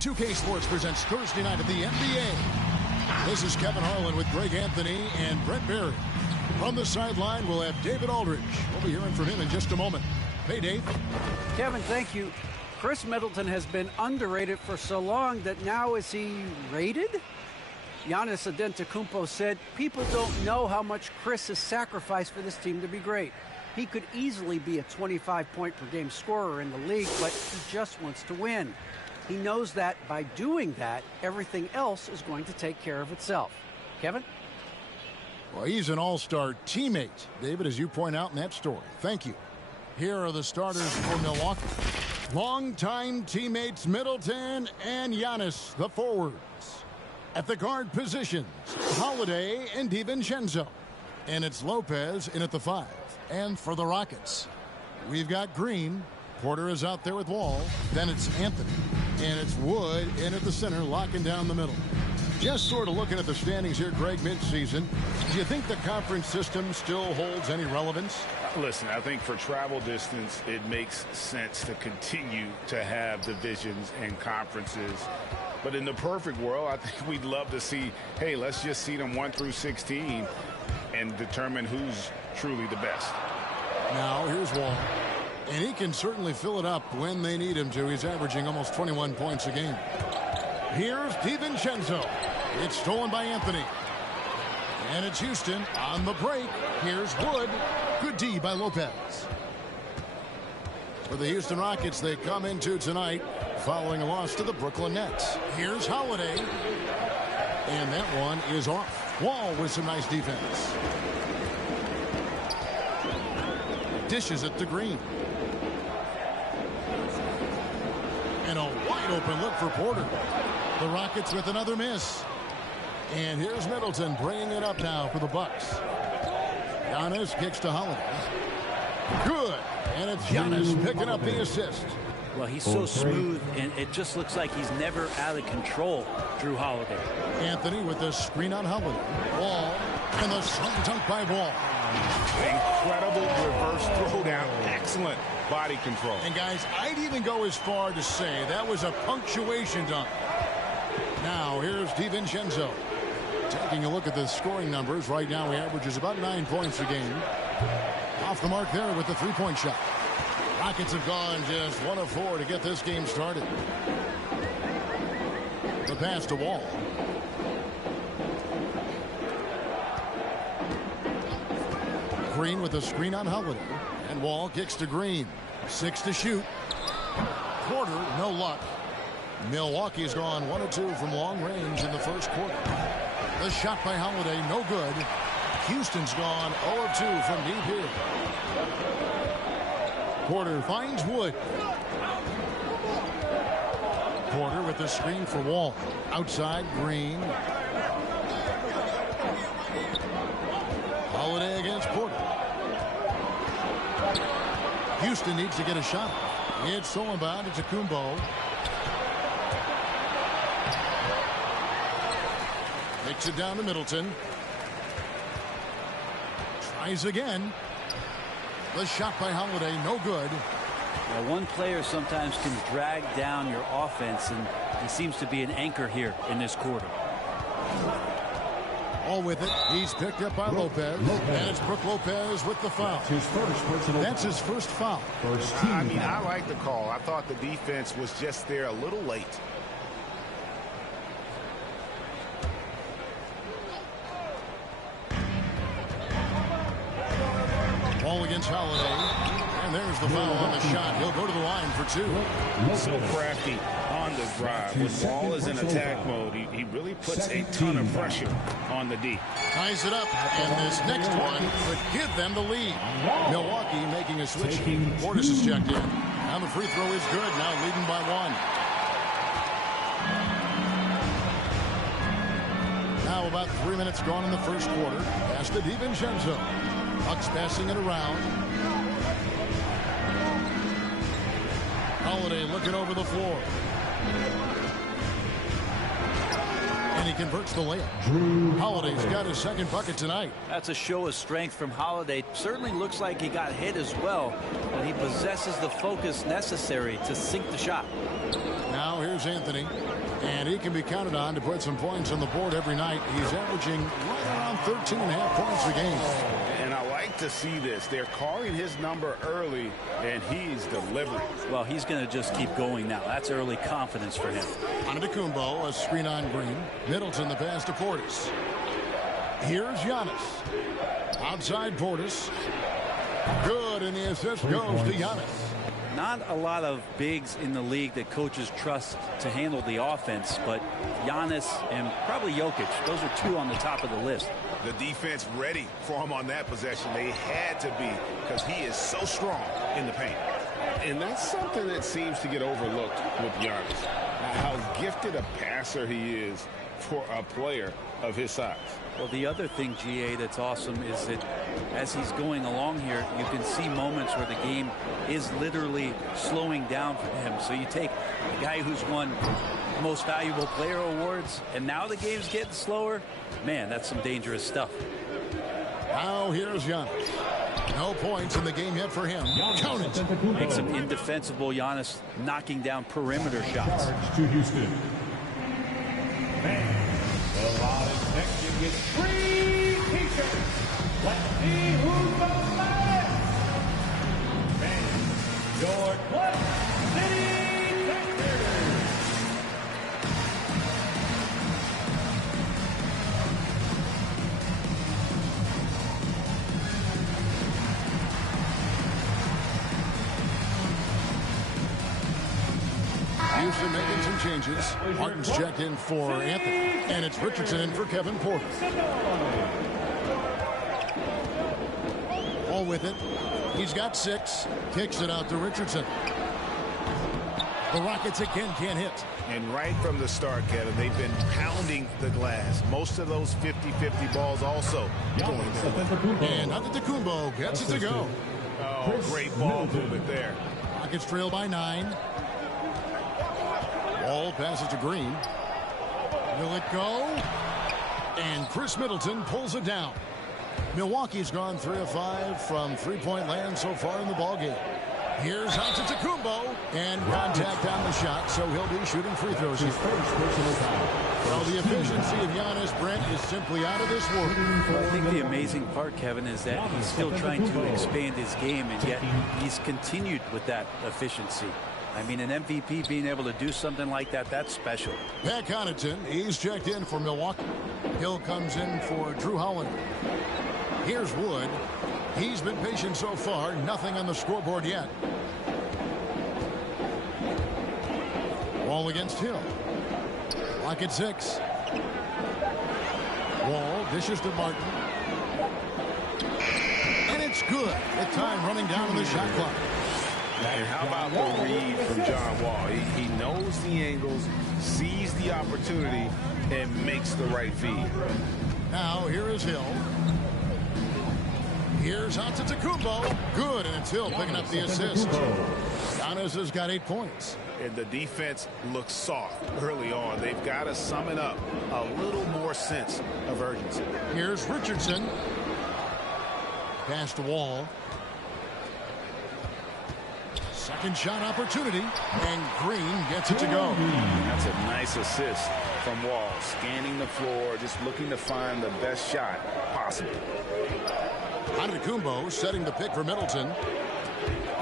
2K Sports presents Thursday night at the NBA. This is Kevin Harlan with Greg Anthony and Brent Barry. From the sideline, we'll have David Aldridge. We'll be hearing from him in just a moment. Hey, Dave. Kevin, thank you. Chris Middleton has been underrated for so long that now is he rated? Giannis Antetokounmpo said, people don't know how much Chris has sacrificed for this team to be great. He could easily be a 25-point-per-game scorer in the league, but he just wants to win. He knows that by doing that, everything else is going to take care of itself. Kevin? Well, he's an all-star teammate, David, as you point out in that story. Thank you. Here are the starters for Milwaukee. Longtime teammates Middleton and Giannis, the forwards. At the guard positions, Holiday and DiVincenzo. And it's Lopez in at the 5. And for the Rockets, we've got Green. Porter is out there with Wall. Then it's Anthony. And it's Wood in at the center, locking down the middle. Just sort of looking at the standings here, Greg, midseason. Do you think the conference system still holds any relevance? Listen, I think for travel distance, it makes sense to continue to have divisions and conferences. But in the perfect world, I think we'd love to see, hey, let's just seed them 1 through 16 and determine who's truly the best. Now, here's Wall. And he can certainly fill it up when they need him to. He's averaging almost 21 points a game. Here's DiVincenzo. It's stolen by Anthony. And it's Houston on the break. Here's Wood. Good D by Lopez. For the Houston Rockets, they come into tonight following a loss to the Brooklyn Nets. Here's Holiday. And that one is off. Wall with some nice defense. Dishes it to Green. And a wide open look for Porter. The Rockets with another miss. And here's Middleton bringing it up now for the Bucks. Giannis kicks to Holiday. Good. And it's Giannis picking up the assist. Well, he's so smooth, and it just looks like he's never out of control, Drew Holiday. Anthony with the screen on Holiday. Wall. And the slam dunk by Wall. Incredible reverse throwdown. Excellent body control. And guys, I'd even go as far to say that was a punctuation dunk. Now here's DiVincenzo. Taking a look at the scoring numbers. Right now he averages about 9 points a game. Off the mark there with the three-point shot. Rockets have gone just 1 of 4 to get this game started. The pass to Wall. Green with the screen on Holiday. And Wall kicks to Green. 6 to shoot. Porter, no luck. Milwaukee's gone 1 of 2 from long range in the first quarter. The shot by Holiday, no good. Houston's gone 0 of 2 from deep here. Porter finds Wood. Porter with the screen for Wall. Outside, Green. Holiday against Porter. Houston needs to get a shot. It's stolen by Antetokounmpo. Takes it down to Middleton. Tries again. The shot by Holiday, no good. Now, one player sometimes can drag down your offense, and he seems to be an anchor here in this quarter. All with it. He's picked up by Lopez. And it's Brook Lopez with the foul. That's his first foul. I mean, I like the call. I thought the defense was just there a little late. Ball against Holiday. And there's the foul on the shot. He'll go to the line for 2. So crafty on the drive. When Wall is in attack mode, he really puts a ton of pressure on the D. Ties it up, and this next one could give them the lead. Milwaukee making a switch. Portis is checked in. And the free throw is good, now leading by 1. Now about 3 minutes gone in the first quarter. Pass to DiVincenzo. Bucks passing it around. Holiday looking over the floor. And he converts the layup. Holiday's got his second bucket tonight. That's a show of strength from Holiday. Certainly looks like he got hit as well, but he possesses the focus necessary to sink the shot. Now here's Anthony, and he can be counted on to put some points on the board every night. He's averaging right around 13.5 points a game. And I like to see this. They're calling his number early, and he's delivering. Well, he's going to just keep going now. That's early confidence for him. Antetokounmpo, a screen on Green. Middleton the pass to Portis. Here's Giannis. Outside Portis. Good, and the assist goes to Giannis. Not a lot of bigs in the league that coaches trust to handle the offense, but Giannis and probably Jokic, those are two on the top of the list. The defense ready for him on that possession. They had to be, because he is so strong in the paint. And that's something that seems to get overlooked with Giannis. How gifted a passer he is for a player of his size. Well, the other thing, GA, that's awesome is that as he's going along here, you can see moments where the game is literally slowing down for him. So you take a guy who's won most valuable player awards, and now the game's getting slower. Man, that's some dangerous stuff. Now here's Giannis. No points in the game yet for him. Count it. Makes him indefensible. Giannis knocking down perimeter shots. To Houston. The Lottie section gets free t-shirts. Let's see who's the last. And your Clutch City Texans. Houston making some changes. Martin's checked in for Anthony, and it's Richardson in for Kevin Porter. All with it. He's got 6. Kicks it out to Richardson. The Rockets again can't hit. And right from the start, Kevin, they've been pounding the glass. Most of those 50-50 balls also going there. And Antetokounmpo gets it to go. Oh, great ball movement there. Rockets trail by 9. Ball passes to Green. Will it go? And Chris Middleton pulls it down. Milwaukee's gone 3 of 5 from three-point land so far in the ballgame. Here's Antetokounmpo, and contact on the shot, so he'll be shooting free throws here. Well, the efficiency of Giannis, Brent, is simply out of this world. Well, I think the amazing part, Kevin, is that he's still trying to expand his game, and yet he's continued with that efficiency. I mean, an MVP being able to do something like that, that's special. Pat Connaughton, he's checked in for Milwaukee. Hill comes in for Drew Holiday. Here's Wood. He's been patient so far. Nothing on the scoreboard yet. Wall against Hill. Lock at 6. Wall dishes to Martin. And it's good. The time running down on the shot clock. And how about the read from John Wall? He knows the angles, sees the opportunity, and makes the right feed. Now here is Hill. Here's Antetokounmpo. Good, and it's Hill picking up the assist. Giannis has got 8 points. And the defense looks soft early on. They've got to summon up a little more sense of urgency. Here's Richardson. Pass to Wall. Second shot opportunity, and Green gets it to go. That's a nice assist from Wall. Scanning the floor, just looking to find the best shot possible. Antetokounmpo setting the pick for Middleton.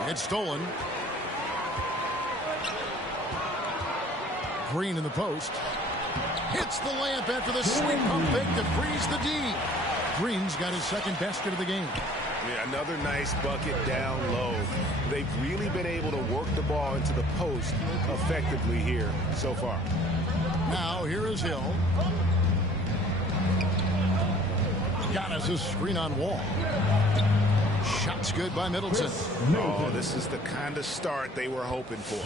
It's stolen. Green in the post. Hits the layup after the sweep pump fake to freeze the D. Green's got his second basket of the game. Yeah, another nice bucket down low. They've really been able to work the ball into the post effectively here so far. Now here is Hill. Giannis' screen on Wall. Shots good by Middleton. Oh, this is the kind of start they were hoping for.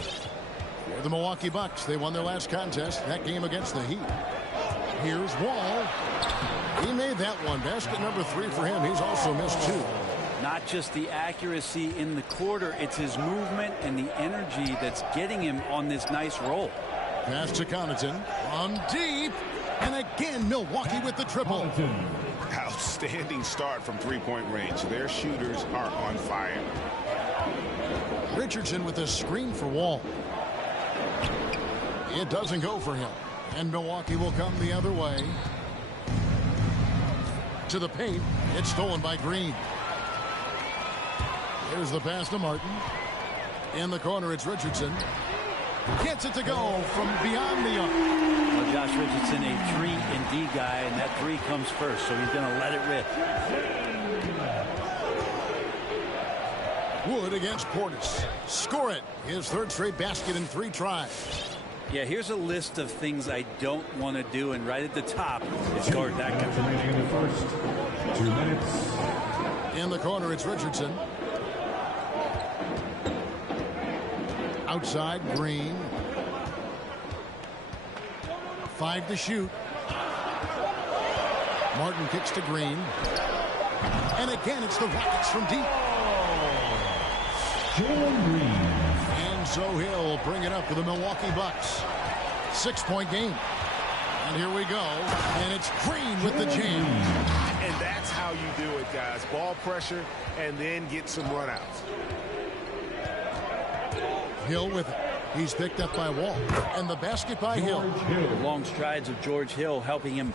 For the Milwaukee Bucks, they won their last contest, that game against the Heat. Here's Wall. He made that one. Basket number 3 for him. He's also missed 2. Not just the accuracy in the quarter, it's his movement and the energy that's getting him on this nice roll. Pass to Connaughton. On deep. And again, Milwaukee with the triple. Outstanding start from three-point range. Their shooters are on fire. Richardson with a screen for Wall. It doesn't go for him. And Milwaukee will come the other way. To the paint. It's stolen by Green. Here's the pass to Martin. In the corner, it's Richardson. Gets it to go from beyond the arc. Well, Josh Richardson, a 3-and-D guy, and that 3 comes first, so he's going to let it rip. Wood against Portis. Score it. His third straight basket in 3 tries. Yeah, here's a list of things I don't want to do, and right at the top, it's guard that guy. Remaining in the first 2 minutes. In the corner, it's Richardson. Outside, Green. 5 to shoot. Martin kicks to Green. And again, it's the Rockets from deep. Jalen Green. And so he'll bring it up for the Milwaukee Bucks. 6-point game. And here we go. And it's Green with the jam. And that's how you do it, guys. Ball pressure and then get some runouts. Hill with it. He's picked up by Wall. And the basket by Hill. Long strides of George Hill helping him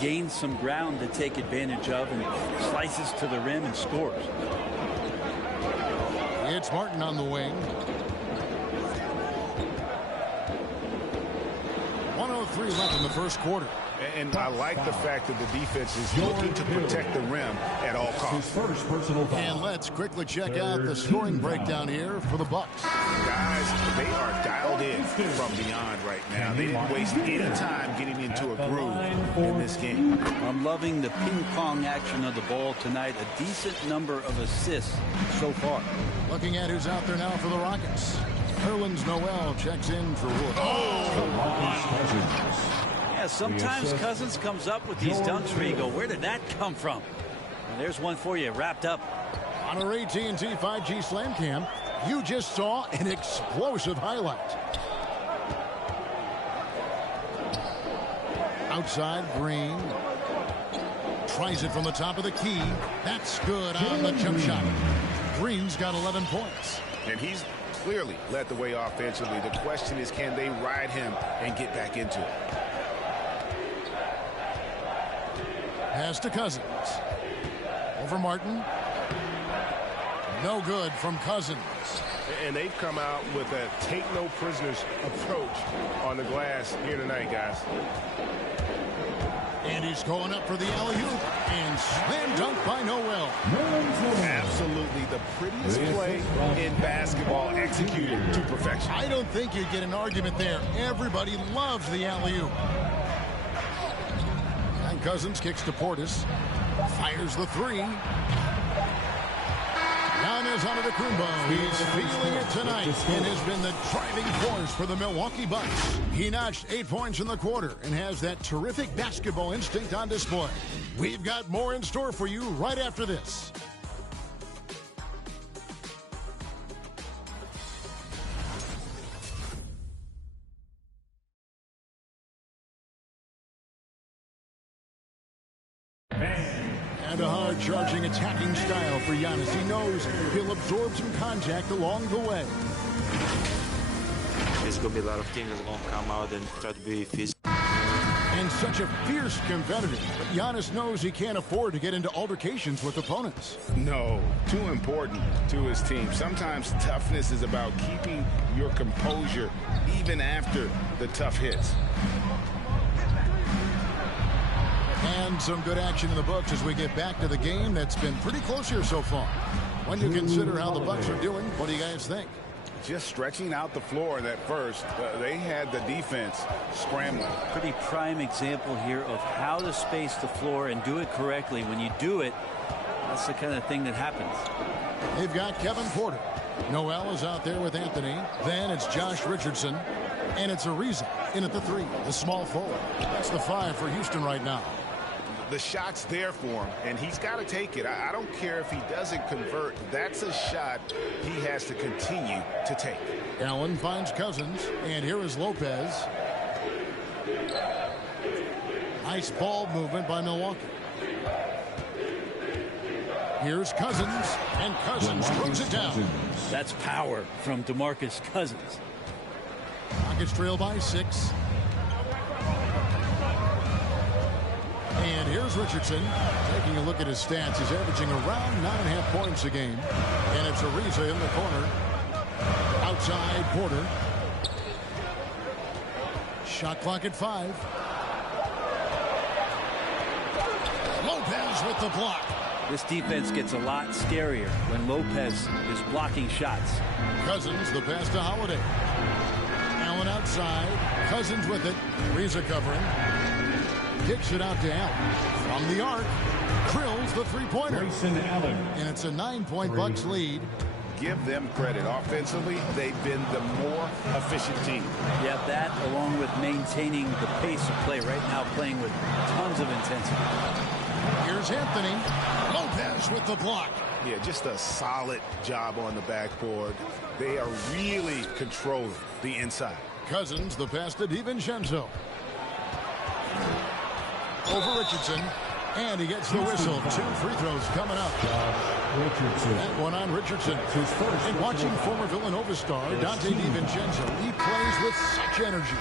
gain some ground to take advantage of, and slices to the rim and scores. It's Martin on the wing. 1:03 left in the first quarter. And I like the fact that the defense is looking to protect the rim at all costs. First personal foul. And let's quickly check out the scoring breakdown here for the Bucks. Guys, they are dialed in from beyond right now. They didn't waste any time getting into a groove in this game. I'm loving the ping-pong action of the ball tonight. A decent number of assists so far. Looking at who's out there now for the Rockets. Nerlens Noel checks in for Wood. Yeah, sometimes Cousins comes up with these dunks where you go, where did that come from? And there's one for you, wrapped up. On our AT&T 5G Slam Cam, you just saw an explosive highlight. Outside, Green. Tries it from the top of the key. That's good on the jump shot. Green's got 11 points. And he's clearly led the way offensively. The question is, can they ride him and get back into it? Pass to Cousins. Over Martin. No good from Cousins. And they've come out with a take-no-prisoners approach on the glass here tonight, guys. And he's going up for the alley-oop. And slam dunk by Noel. Absolutely the prettiest play in basketball, executed to perfection. I don't think you get an argument there. Everybody loves the alley-oop. And Cousins kicks to Portis. Fires the 3. Giannis Antetokounmpo. He's feeling it tonight and has been the driving force for the Milwaukee Bucks. He notched 8 points in the quarter and has that terrific basketball instinct on display. We've got more in store for you right after this. And a hard-charging attacking style for Giannis. He knows he'll absorb some contact along the way. There's going to be a lot of teams that are going to come out and try to be physical. And such a fierce competitor. But Giannis knows he can't afford to get into altercations with opponents. No, too important to his team. Sometimes toughness is about keeping your composure even after the tough hits. And some good action in the books as we get back to the game that's been pretty close here so far. When you consider how the Bucks are doing, what do you guys think? Just stretching out the floor that first. They had the defense scrambling. Pretty prime example here of how to space the floor and do it correctly. When you do it, that's the kind of thing that happens. They've got Kevin Porter. Noel is out there with Anthony. Then it's Josh Richardson. And it's Ariza in at the 3. The small forward. That's the 5 for Houston right now. The shot's there for him, and he's got to take it. I don't care if he doesn't convert. That's a shot he has to continue to take. Allen finds Cousins, and here is Lopez. Nice ball movement by Milwaukee. Here's Cousins, and Cousins throws it down. That's power from DeMarcus Cousins. Rockets trail by 6. And here's Richardson. Taking a look at his stats, he's averaging around 9.5 points a game. And it's Ariza in the corner. Outside Porter. Shot clock at 5. Lopez with the block. This defense gets a lot scarier when Lopez is blocking shots. Cousins, the pass to Holiday. Allen outside. Cousins with it. Ariza covering. Kicks it out to Allen. From the arc, drills the three-pointer. And it's a 9-point Bucks lead. Give them credit. Offensively, they've been the more efficient team. Yeah, that along with maintaining the pace of play right now, playing with tons of intensity. Here's Anthony. Lopez with the block. Yeah, just a solid job on the backboard. They are really controlling the inside. Cousins, the pass to DiVincenzo. Over Richardson, and he gets the whistle. 2 free throws coming up. That one on Richardson. And watching former Villanova star Dante DiVincenzo, he plays with such energy.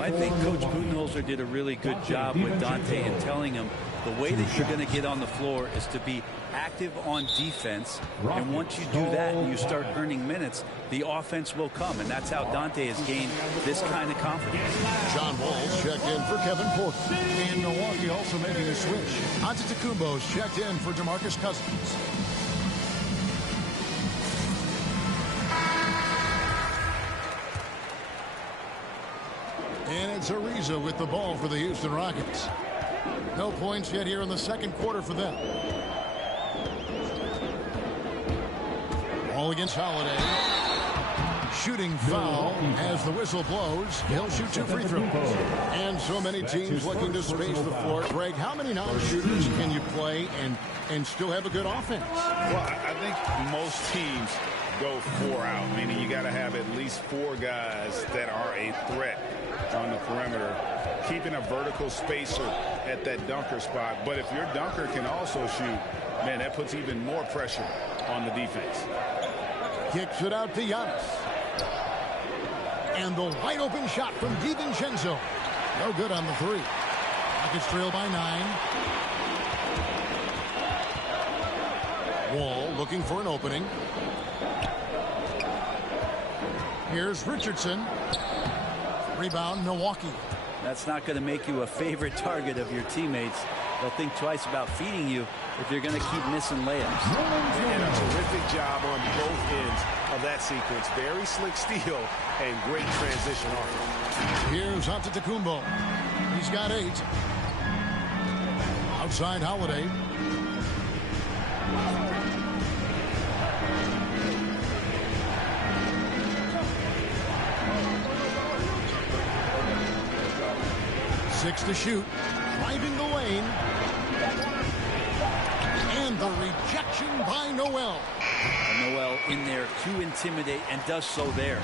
I think Coach Budenholzer did a really good job with Dante in telling him the way that you're going to get on the floor is to be active on defense, and once you do that and you start earning minutes, the offense will come, and that's how Dante has gained this kind of confidence. John Wall's checked in for Kevin Porter. And Milwaukee also making a switch. Antetokounmpo's checked in for DeMarcus Cousins. And it's Ariza with the ball for the Houston Rockets. No points yet here in the second quarter for them. Ball against Holiday. Shooting foul as the whistle blows. He'll shoot 2 free throws. And so many teams looking to space the floor. Greg, how many non-shooters can you play and still have a good offense? Well, I think most teams go 4 out, meaning you got to have at least 4 guys that are a threat on the perimeter, keeping a vertical spacer at that dunker spot. But if your dunker can also shoot, man, that puts even more pressure on the defense. Kicks it out to Giannis. And the wide open shot from DiVincenzo. No good on the 3. Rockets trail by 9. Wall looking for an opening. Here's Richardson. Rebound, Milwaukee. That's not going to make you a favorite target of your teammates. They'll think twice about feeding you if you're going to keep missing layups. And a terrific job on both ends of that sequence. Very slick steal and great transition offense. Here's Antetokounmpo. He's got 8. Outside Holiday. Six to shoot. Driving the lane. And the rejection by Noel. Noel in there to intimidate and does so there.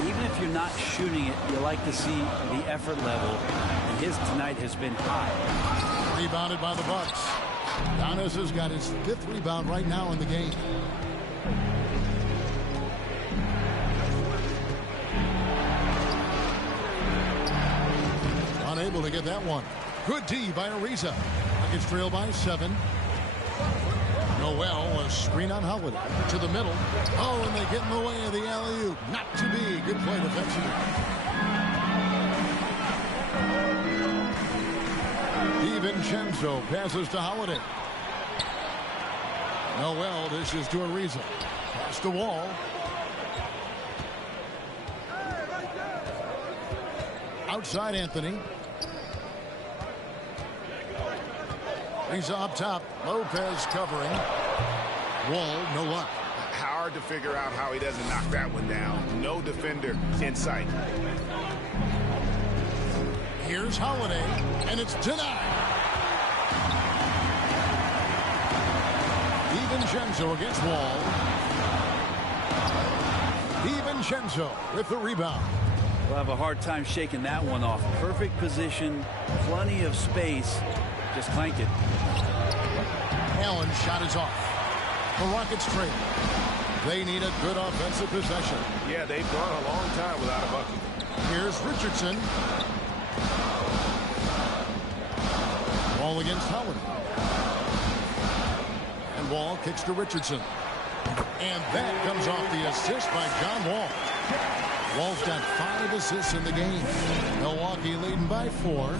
Even if you're not shooting it, you like to see the effort level. And his tonight has been high. Rebounded by the Bucks. Giannis has got his 5th rebound right now in the game. Unable to get that one. Good D by Ariza. Rockets trail by 7. Noel, a screen on Howard to the middle. Oh, and they get in the way of the alley-oop. Not to be. Good play defensively. DiVincenzo passes to Holiday. Noel dishes to Ariza. Pass to Wall. Outside Anthony. He's up top. Lopez covering. Wall, no luck. Hard to figure out how he doesn't knock that one down. No defender in sight. Here's Holiday, and it's denied. DiVincenzo against Wall. DiVincenzo with the rebound. We'll have a hard time shaking that one off. Perfect position, plenty of space. Just clanked it. Allen's shot is off. The Rockets trail. They need a good offensive possession. Yeah, they've gone a long time without a bucket. Here's Richardson. Wall against Howard. And Wall kicks to Richardson. And that comes off the assist by John Wall. Wall's got 5 assists in the game. Milwaukee leading by 4.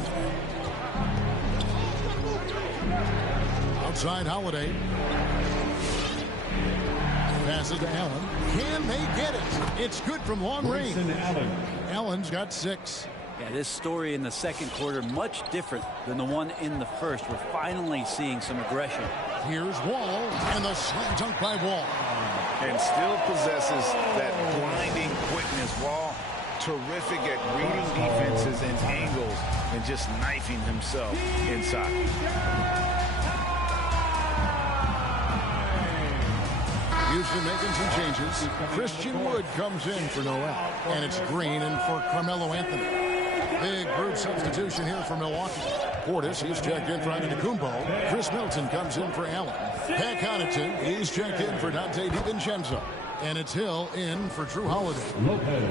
Outside Holiday. Passes to Allen. Can they get it? It's good from long range. Allen's got 6. Yeah, this story in the second quarter much different than the one in the first. We're finally seeing some aggression. Here's Wall, and the slam dunk by Wall. And still possesses that blinding quickness. Wall, terrific at reading defenses and angles and just knifing himself inside. Houston making some changes. Christian Wood comes in for Noel, and it's Green in for Carmelo Anthony. Big group substitution here for Milwaukee. Portis, he's checked in for Antetokounmpo. Chris Middleton comes in for Allen. Pat Connaughton, he's checked in for Dante DiVincenzo. And it's Hill in for Drew Holiday.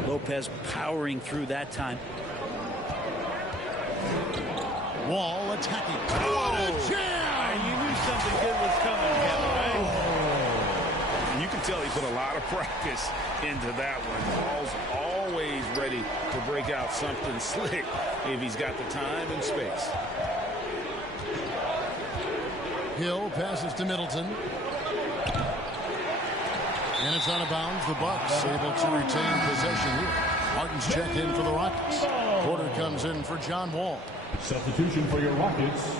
Lopez powering through that time. Wall attacking. What a jam! You knew something good was coming, Kevin, right? You can tell he put a lot of practice into that one. Wall's always ready to break out something slick if he's got the time and space. Hill passes to Middleton. And it's out of bounds. The Bucks able to retain possession here. Martin's checked in for the Rockets. Porter comes in for John Wall. Substitution for your Rockets,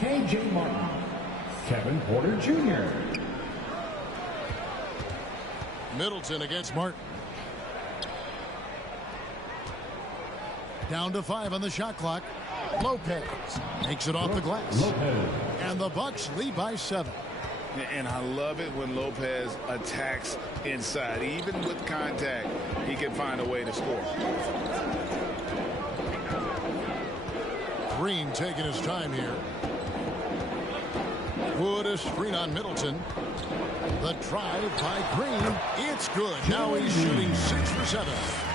K.J. Martin, Kevin Porter Jr. Middleton against Martin. Down to 5 on the shot clock. Lopez makes it off the glass. Lopez. And the Bucks lead by 7. And I love it when Lopez attacks inside. Even with contact, he can find a way to score. Green taking his time here. Wood a screen on Middleton. The drive by Green. It's good. Now he's shooting 6 for 7.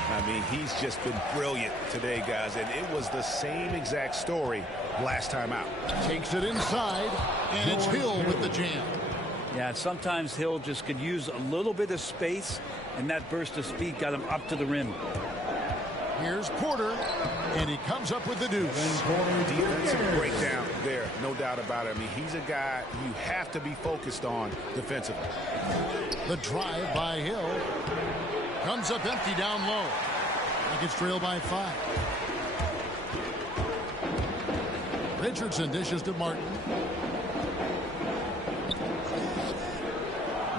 I mean, he's just been brilliant today, guys. And it was the same exact story last time out. Takes it inside. And it's Hill with the jam. Yeah, sometimes Hill just could use a little bit of space, and that burst of speed got him up to the rim. Here's Porter, and he comes up with the deuce. Defensive breakdown there, no doubt about it. I mean, he's a guy you have to be focused on defensively. The drive by Hill comes up empty down low. Rockets trail by 5. Richardson dishes to Martin.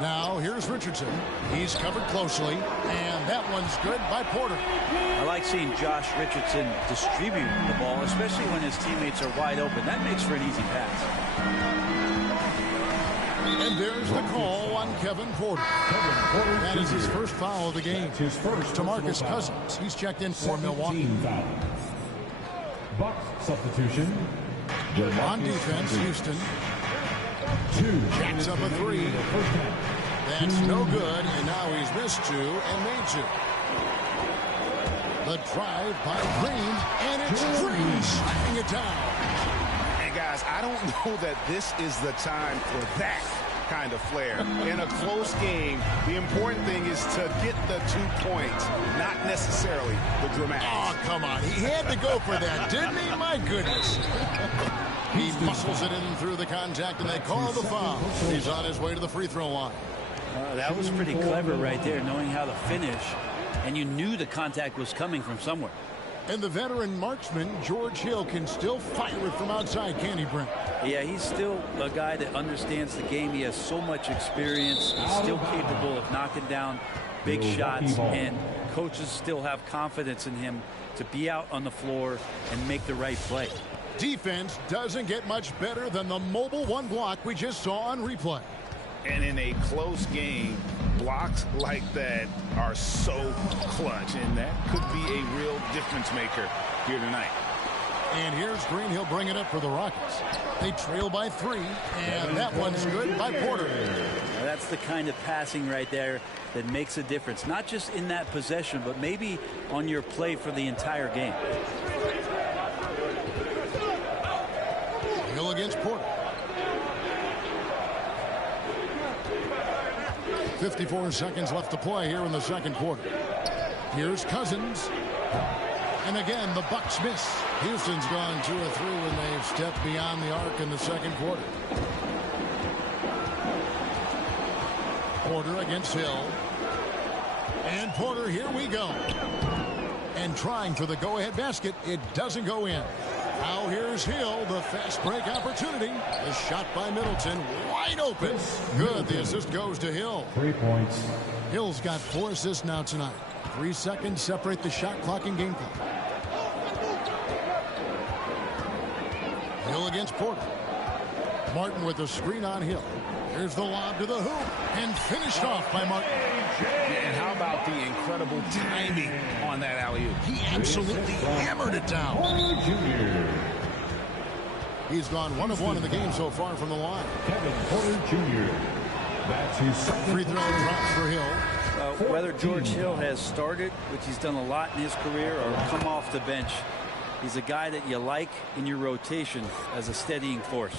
Now here's Richardson. He's covered closely, and that one's good by Porter. I like seeing Josh Richardson distribute the ball, especially when his teammates are wide open. That makes for an easy pass. And there's the call on Kevin Porter. That is his first foul of the game. His first DeMarcus Cousins. He's checked in for Milwaukee. Bucks substitution. On defense, Houston. 2. Jacks up a 3. That's no good, and now he's missed 2 and made 2. The drive by Green, and it's Green slamming it down. And guys, I don't know that this is the time for that kind of flair. In a close game, the important thing is to get the 2 points, not necessarily the dramatics. Oh, come on. He had to go for that, didn't he? My goodness. He muscles it in through the contact, and they call the foul. He's on his way to the free throw line. That was pretty clever right there, knowing how to finish, and you knew the contact was coming from somewhere. And the veteran marksman, George Hill, can still fire it from outside, can't he, Brent? Yeah, he's still a guy that understands the game. He has so much experience. He's still capable of knocking down big shots, and coaches still have confidence in him to be out on the floor and make the right play. Defense doesn't get much better than the mobile 1 block we just saw on replay. And in a close game, blocks like that are so clutch, and that could be a real difference maker here tonight. And here's Green. He'll bring it up for the Rockets. They trail by 3, and that one's good by Porter. Now that's the kind of passing right there that makes a difference, not just in that possession, but maybe on your play for the entire game. Hill against Porter. 54 seconds left to play here in the second quarter. Here's Cousins. And again, the Bucks miss. Houston's gone 2 of 3 when they've stepped beyond the arc in the second quarter. Porter against Hill. And Porter, here we go. And trying for the go-ahead basket. It doesn't go in. Now here's Hill, the fast break opportunity. The shot by Middleton, wide open. Good, the assist goes to Hill. 3 points. Hill's got 4 assists now tonight. 3 seconds separate the shot clock and game clock. Hill against Porter. Martin with the screen on Hill. Here's the lob to the hoop and finished off by Martin. And how about the incredible timing on that alley-oop? He absolutely hammered it down. Jr. He's gone 1 of 1 in the game so far from the line. Kevin Porter Jr. That's his second Free throw drops for Hill. Whether George Hill has started, which he's done a lot in his career, or come off the bench, he's a guy that you like in your rotation as a steadying force.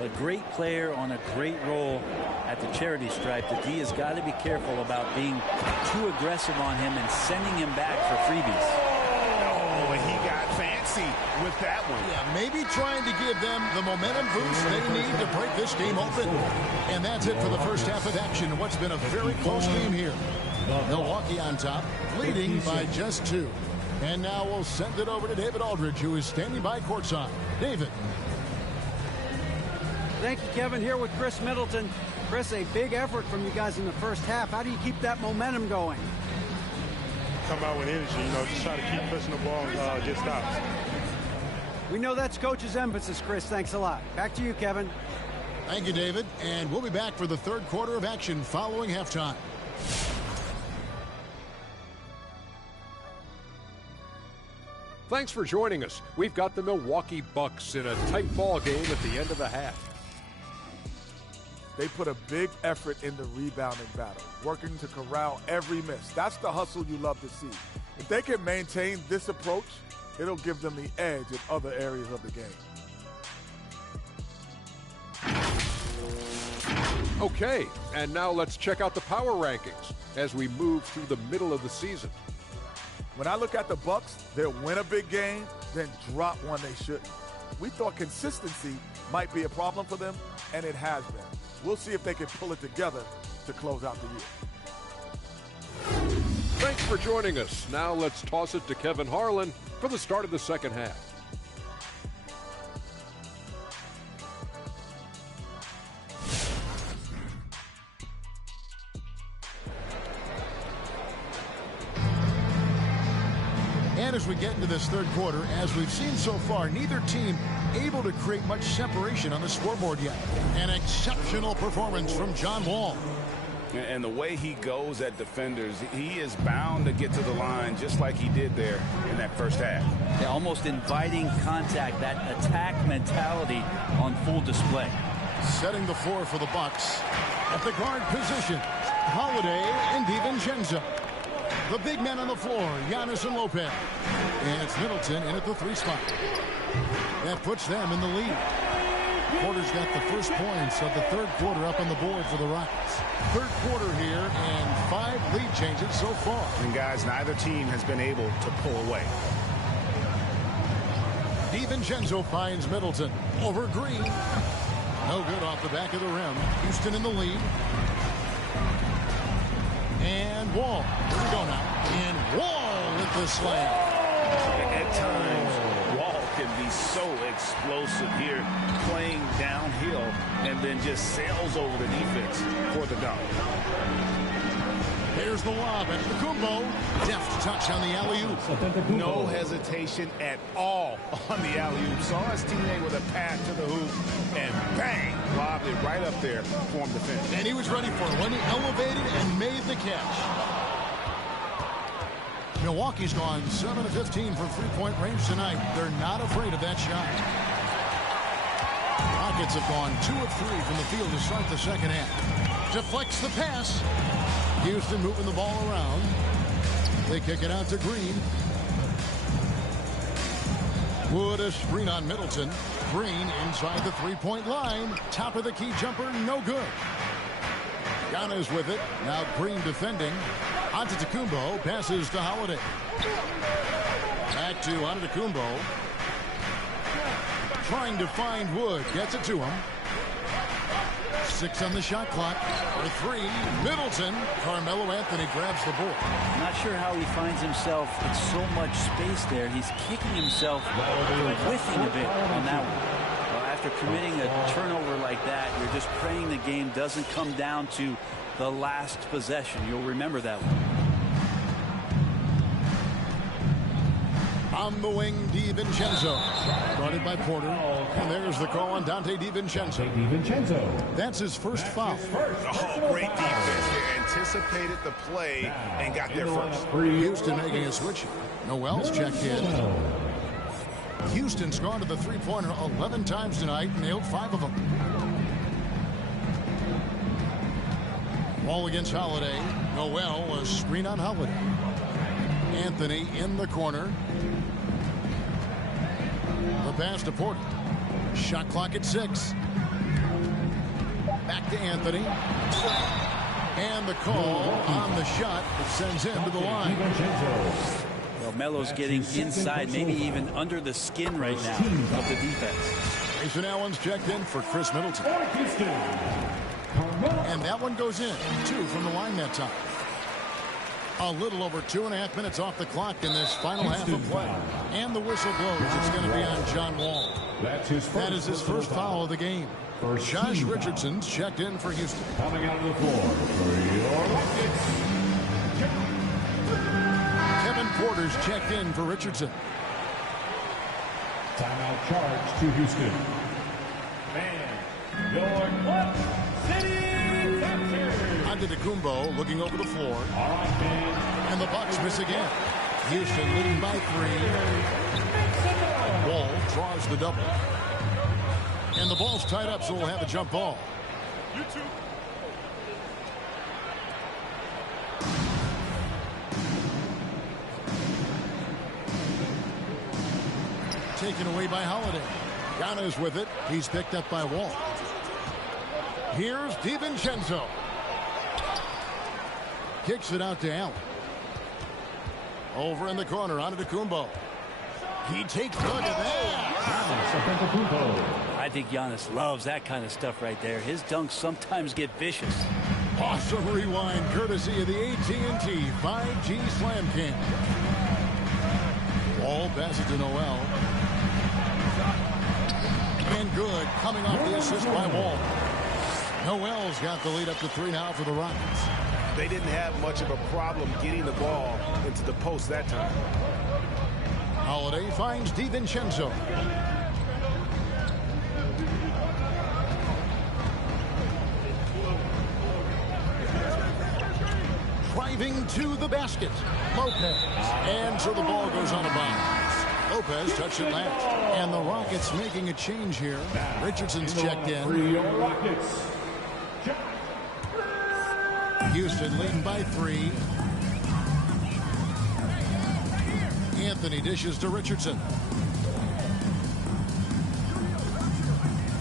A great player on a great role at the charity stripe. The D has got to be careful about being too aggressive on him and sending him back for freebies. Oh, and he got fancy with that one. Yeah, maybe trying to give them the momentum boost they need to break this game open. And that's it for the first half of action. What's been a very close game here. Milwaukee on top, leading by just 2. And now we'll send it over to David Aldridge, who is standing by courtside. David. Thank you, Kevin. Here with Chris Middleton. Chris, a big effort from you guys in the first half. How do you keep that momentum going? Come out with energy, just try to keep pushing the ball and get stops. We know that's coach's emphasis, Chris. Thanks a lot. Back to you, Kevin. Thank you, David. And we'll be back for the third quarter of action following halftime. Thanks for joining us. We've got the Milwaukee Bucks in a tight ball game at the end of the half. They put a big effort in the rebounding battle, working to corral every miss. That's the hustle you love to see. If they can maintain this approach, it'll give them the edge in other areas of the game. Okay, and now let's check out the power rankings as we move through the middle of the season. When I look at the Bucks, they'll win a big game, then drop one they shouldn't. We thought consistency might be a problem for them, and it has been. We'll see if they can pull it together to close out the year. Thanks for joining us. Now let's toss it to Kevin Harlan for the start of the second half. And as we get into this third quarter, as we've seen so far, neither team able to create much separation on the scoreboard yet. An exceptional performance from John Wall. And the way he goes at defenders, he is bound to get to the line just like he did there in that first half. Yeah, almost inviting contact, that attack mentality on full display. Setting the floor for the Bucks. At the guard position, Holiday and DiVincenzo. The big men on the floor, Giannis and Lopez. And it's Middleton in at the 3 spot. That puts them in the lead. Porter's got the first points of the third quarter up on the board for the Rockets. Third quarter here and 5 lead changes so far. And guys, neither team has been able to pull away. DiVincenzo finds Middleton over Green. No good off the back of the rim. Houston in the lead. And Wall. Here we go now. And Wall with the slam. At times, Wall can be so explosive here, playing downhill, and then just sails over the defense for the dunk. Here's the lob at Kumbo. Deft touch on the alley-oop. No hesitation at all on the alley-oop. Saw his teammate with a pass to the hoop, and bang, lobbed it right up there for him to finish. And he was ready for it when he elevated and made the catch. Milwaukee's gone 7 of 15 from three-point range tonight. They're not afraid of that shot. Rockets have gone 2 of 3 from the field to start the second half. Deflects the pass. Houston moving the ball around. They kick it out to Green. Wood a screen on Middleton. Green inside the three-point line. Top of the key jumper, no good. Giannis with it. Now Green defending. Antetokounmpo passes to Holiday. Back to Antetokounmpo. Trying to find Wood. Gets it to him. 6 on the shot clock. For 3. Middleton. Carmelo Anthony grabs the ball. Not sure how he finds himself in so much space there. He's kicking himself, whiffing a bit on that one. Well, after committing a turnover like that, you're just praying the game doesn't come down to the last possession. You'll remember that one. On the wing, DiVincenzo. Guarded by Porter. And there's the call on Dante DiVincenzo. That's his first foul. Oh, great defense there. Anticipated the play and got there first. Houston making a switch. Noel's checked in. Houston's gone to the three-pointer 11 times tonight, nailed 5 of them. Ball against Holiday. Noel, a screen on Holiday. Anthony in the corner. The pass to Porter. Shot clock at 6. Back to Anthony. And the call on the shot that sends him to the line. Well, Melo's getting inside, maybe even under the skin right now of the defense. Grayson Allen's checked in for Chris Middleton. And that one goes in. 2 from the line that time. A little over 2.5 minutes off the clock in this final half of play. And the whistle blows. It's going to be on John Wall. That is his first foul of the game. Josh Richardson's checked in for Houston. Coming out of the floor for your Rockets. Kevin Porter's checked in for Richardson. Timeout charge to Houston. And your Clutch City Captors. Antetokounmpo looking over the floor. All right, man. And the Bucks miss again. Houston leading by 3. Wall draws the double. And the ball's tied up, so we'll have a jump ball. Taken away by Holiday. Giannis with it. He's picked up by Wall. Here's DiVincenzo. Kicks it out to Allen. Over in the corner, Antetokounmpo. He takes a look at that. I think Giannis loves that kind of stuff right there. His dunks sometimes get vicious. Awesome rewind, courtesy of the AT&T 5G Slam Cam. Wall passes to Noel. And good, coming off the assist by Wall. Noel's got the lead up to 3 now for the Rockets. They didn't have much of a problem getting the ball into the post that time. Holiday finds DiVincenzo. Driving to the basket. Lopez. And so the ball goes on a bounce. Lopez touched it last. And the Rockets making a change here. Richardson's checked in. Houston leading by 3. Anthony dishes to Richardson.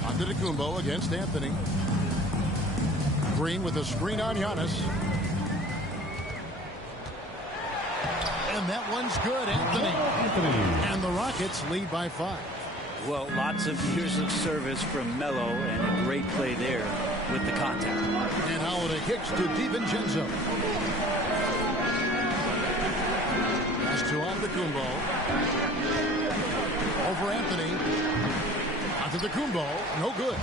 Antetokounmpo against Anthony. Green with a screen on Giannis. And that one's good, Anthony. And the Rockets lead by 5. Well, lots of years of service from Melo and a great play there with the contact. And Holiday kicks to DiVincenzo. Pass to Antetokounmpo. Over Anthony. Antetokounmpo, no good.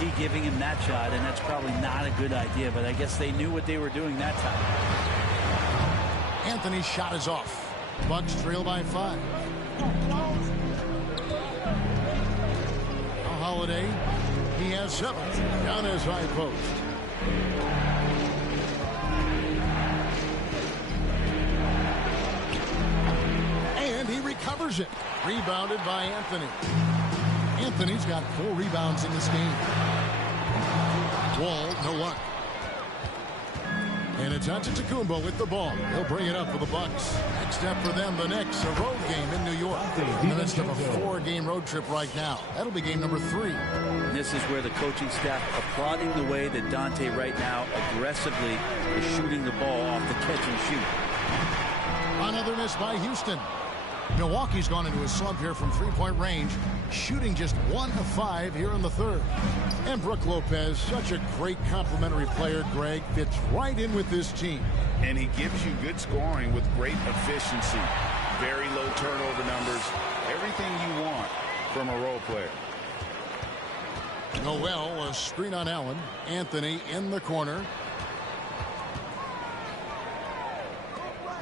D giving him that shot, and that's probably not a good idea, but I guess they knew what they were doing that time. Anthony's shot is off. Bucks trail by 5. Now Holiday. He has 7 down his high post. And he recovers it. Rebounded by Anthony. Anthony's got 4 rebounds in this game. Wall, no luck. And it's Antetokounmpo with the ball. He'll bring it up for the Bucks. Next step for them, the Knicks, a road game in New York. In the midst of a 4-game road trip right now. That'll be game number 3. And this is where the coaching staff applauding the way that Dante right now aggressively is shooting the ball off the catch and shoot. Another miss by Houston. Milwaukee's gone into a slump here from 3-point range, shooting just 1 of 5 here in the 3rd. And Brook Lopez, such a great complimentary player, Greg, fits right in with this team. And he gives you good scoring with great efficiency. Very low turnover numbers. Everything you want from a role player. Noel, a screen on Allen. Anthony in the corner.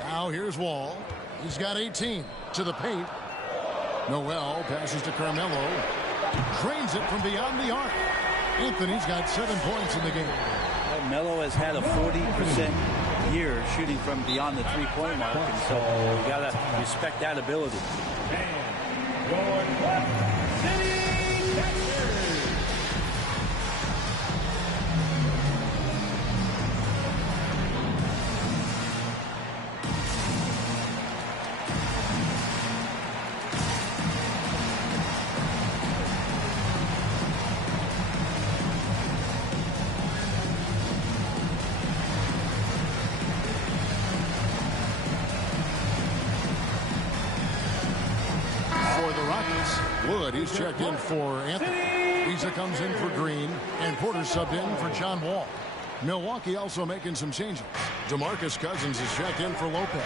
Now here's Wall. He's got 18 to the paint. Noel passes to Carmelo. Drains it from beyond the arc. Anthony's got 7 points in the game. Melo has had a 40% year shooting from beyond the 3-point mark, and so you got to respect that ability. And your City Captors. Wood, he's checked in for Anthony. Reza comes in for Green, and Porter subbed in for John Wall. Milwaukee also making some changes. DeMarcus Cousins is checked in for Lopez.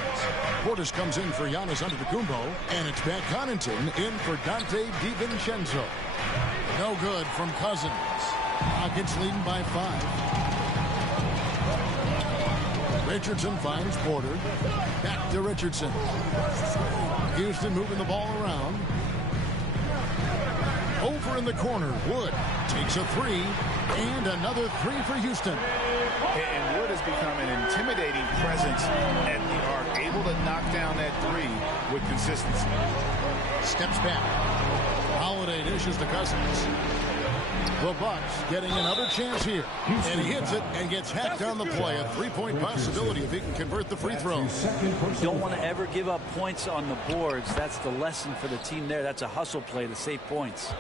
Portis comes in for Giannis Antetokounmpo, and it's Pat Connaughton in for Dante DiVincenzo. No good from Cousins. Rockets leading by 5. Richardson finds Porter. Back to Richardson. Houston moving the ball around. Over in the corner, Wood takes a 3, and another 3 for Houston. And Wood has become an intimidating presence at the arc, able to knock down that 3 with consistency. Steps back. Holiday dishes to Cousins. The Bucks getting another chance here. And he hits it and gets hacked on the play. A 3-point possibility if he can convert the free throw. You don't want to ever give up points on the boards. That's the lesson for the team there. That's a hustle play to save points.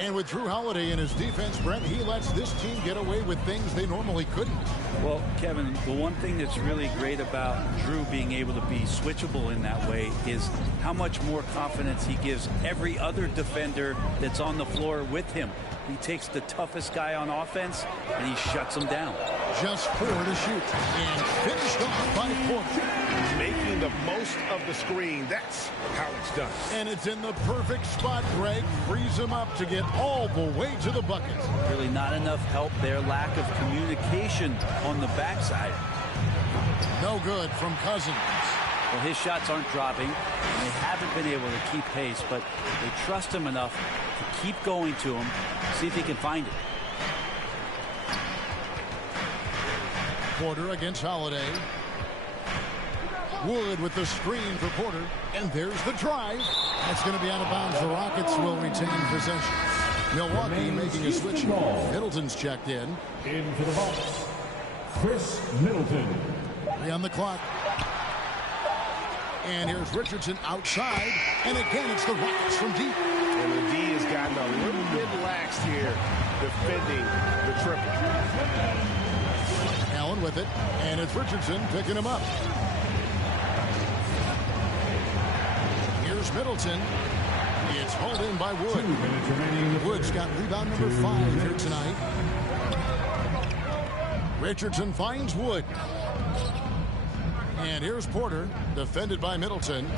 And with Drew Holiday in his defense, Brent, he lets this team get away with things they normally couldn't. Well, Kevin, the one thing that's really great about Drew being able to be switchable in that way is how much more confidence he gives every other defender that's on the floor with him. He takes the toughest guy on offense, and he shuts him down. Just 4 to shoot, and finished off by Porter. Making the most of the screen. That's how it's done. And it's in the perfect spot, Greg. Frees him up to get all the way to the bucket. Really not enough help there. Lack of communication on the backside. No good from Cousins. Well, his shots aren't dropping, and they haven't been able to keep pace, but they trust him enough to keep going to him, see if he can find it. Porter against Holiday. Wood with the screen for Porter, and there's the drive. That's going to be out of bounds. The Rockets will retain possession. Milwaukee making a switch. Middleton's checked in. In for the Bucks, Chris Middleton. 3 on the clock. And here's Richardson outside, and again it's the Rockets from deep. And the D has gotten a little bit lax here defending the triple. Allen with it, and it's Richardson picking him up. Here's Middleton. It's hauled in by Wood. Wood's got rebound number 5 here tonight. Richardson finds Wood. And here's Porter, defended by Middleton.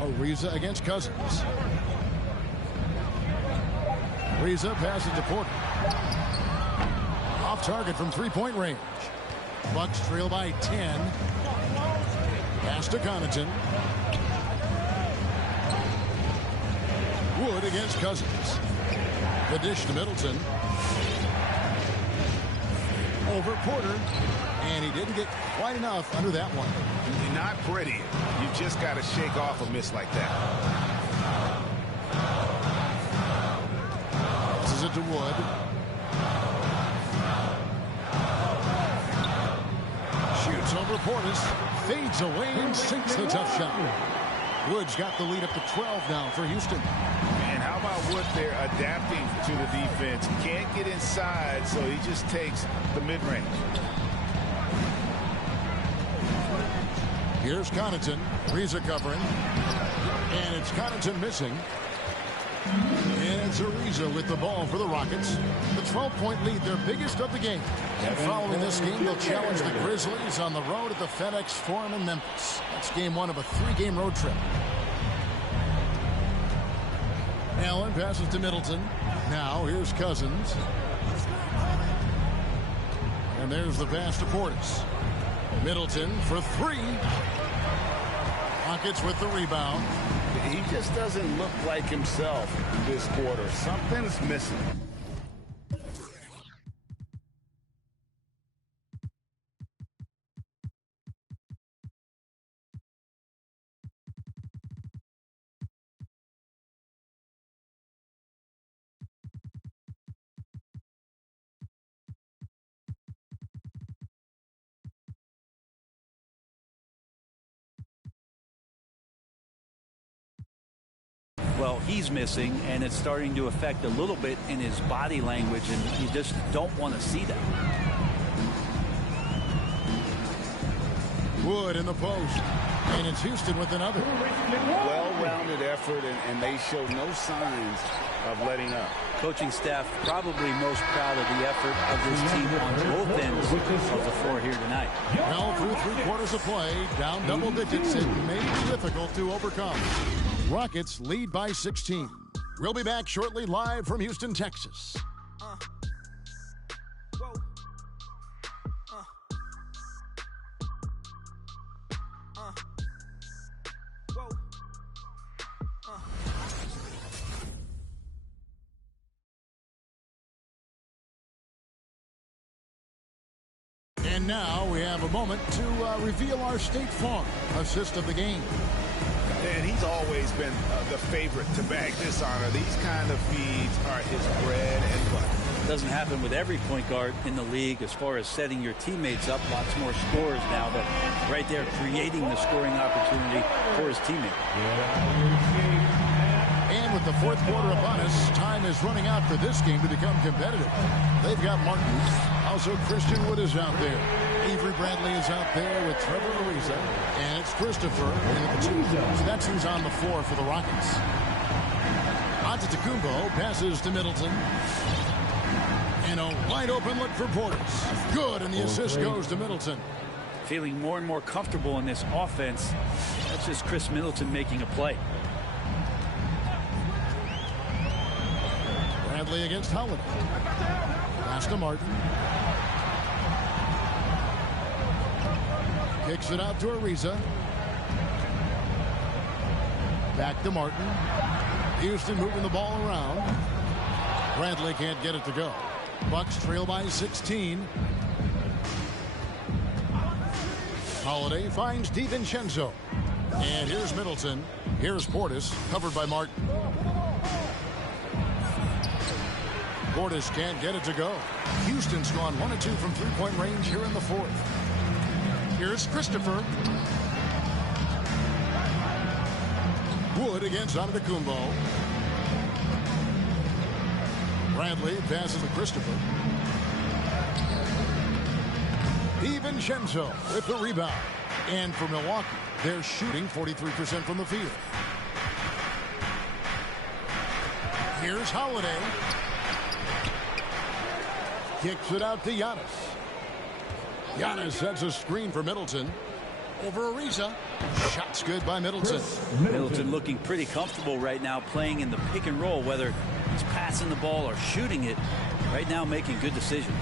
Ariza against Cousins. Ariza passes to Porter. Off target from 3-point range. Bucks trail by 10. Pass to Connaughton. Wood against Cousins. The dish to Middleton. Over Porter. And he didn't get quite enough under that one. You're not pretty. You just got to shake off a miss like that. Passes it to Wood. Shoots over Portis. Fades away and sinks the tough shot. Wood's got the lead up to 12 now for Houston. And how about Wood there adapting to the defense? Can't get inside, so he just takes the mid-range. Here's Connaughton. Ariza covering. And it's Connaughton missing. And it's Ariza with the ball for the Rockets. The 12-point lead, their biggest of the game. And following this game, they'll challenge the Grizzlies on the road at the FedEx Forum in Memphis. That's game one of a 3-game road trip. Allen passes to Middleton. Now here's Cousins. And there's the pass to Portis. Middleton for 3. Rockets with the rebound. He just doesn't look like himself this quarter. Something's missing. Well, he's missing, and it's starting to affect a little bit in his body language, and you just don't want to see that. Wood in the post, and it's Houston with another. Well-rounded effort, and they show no signs of letting up. Coaching staff probably most proud of the effort of this team on both ends of the floor here tonight. Well, through 3 quarters of play, down double digits, it may be difficult to overcome. Rockets lead by 16. We'll be back shortly live from Houston, Texas. And now we have a moment to reveal our State Farm assist of the game. And he's always been the favorite to bag this honor. These kind of feeds are his bread and butter. It doesn't happen with every point guard in the league as far as setting your teammates up. Lots more scores now, but right there creating the scoring opportunity for his teammate. And with the 4th quarter upon us, time is running out for this game to become competitive. They've got Martin. Also, Christian Wood is out there. Avery Bradley is out there with Trevor Ariza. And it's Christopher in the 2. So that's who's on the floor for the Rockets. Antetokounmpo passes to Middleton. And a wide open look for Portis. Good, and the assist goes to Middleton. Feeling more and more comfortable in this offense. That's just Chris Middleton making a play. Bradley against Holiday. Pass to Martin. Kicks it out to Ariza. Back to Martin. Houston moving the ball around. Bradley can't get it to go. Bucks trail by 16. Holiday finds DiVincenzo. And here's Middleton. Here's Portis, covered by Martin. Portis can't get it to go. Houston's gone 1 of 2 from 3-point range here in the 4th. Here's Christopher. Wood against Antetokounmpo. Bradley passes to Christopher. DiVincenzo with the rebound. And for Milwaukee, they're shooting 43% from the field. Here's Holiday. Kicks it out to Giannis. Giannis sets a screen for Middleton. Over Ariza. Shot's good by Middleton. Middleton looking pretty comfortable right now playing in the pick and roll, whether he's passing the ball or shooting it. Right now making good decisions.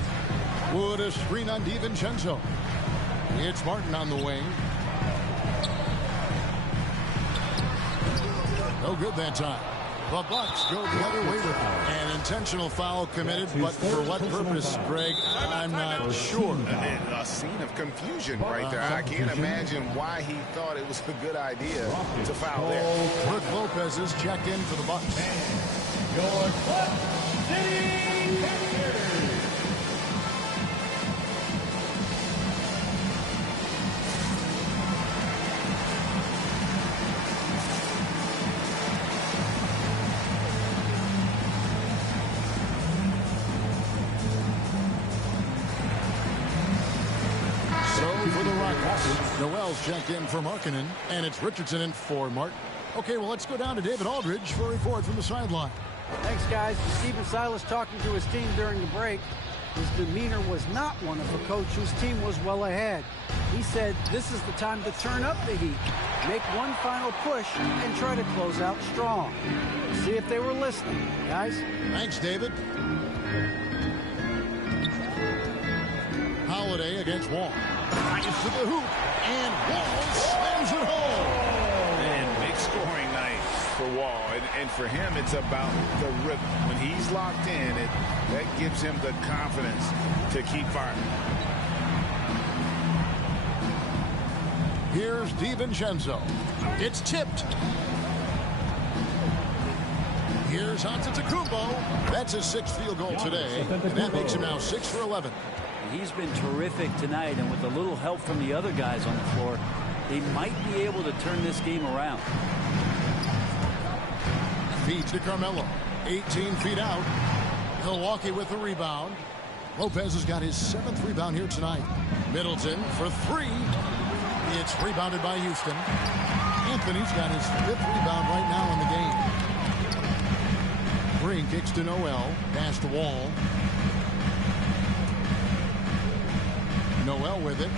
Wood a screen on DiVincenzo. It's Martin on the wing. No good that time. The Bucks go the other way with it. An intentional foul committed, but for what purpose, Greg, I'm not sure. A scene of confusion right there. I can't imagine why he thought it was a good idea to foul there. Brook Lopez is checked in for the Bucks. Your Buck City Pacers. Noel's checked in for Markkanen, and it's Richardson in for Martin. Okay, well, let's go down to David Aldridge for a report from the sideline. Thanks, guys. Stephen Silas talking to his team during the break. His demeanor was not one of a coach whose team was well ahead. He said this is the time to turn up the heat, make one final push, and try to close out strong. Let's see if they were listening, guys. Thanks, David. Holiday against Wall. Drives to the hoop, and Wall slams it home. And big scoring night for Wall. And for him, it's about the rhythm. When he's locked in, that gives him the confidence to keep firing. Here's DiVincenzo. It's tipped. Here's Antetokounmpo. That's his 6th field goal today, and that makes him now 6 for 11. He's been terrific tonight, and with a little help from the other guys on the floor, they might be able to turn this game around. Feeds to Carmelo. 18 feet out. Milwaukee with the rebound. Lopez has got his 7th rebound here tonight. Middleton for 3. It's rebounded by Houston. Anthony's got his 5th rebound right now in the game. Green kicks to Noel. Pass to Wall. Noel with it.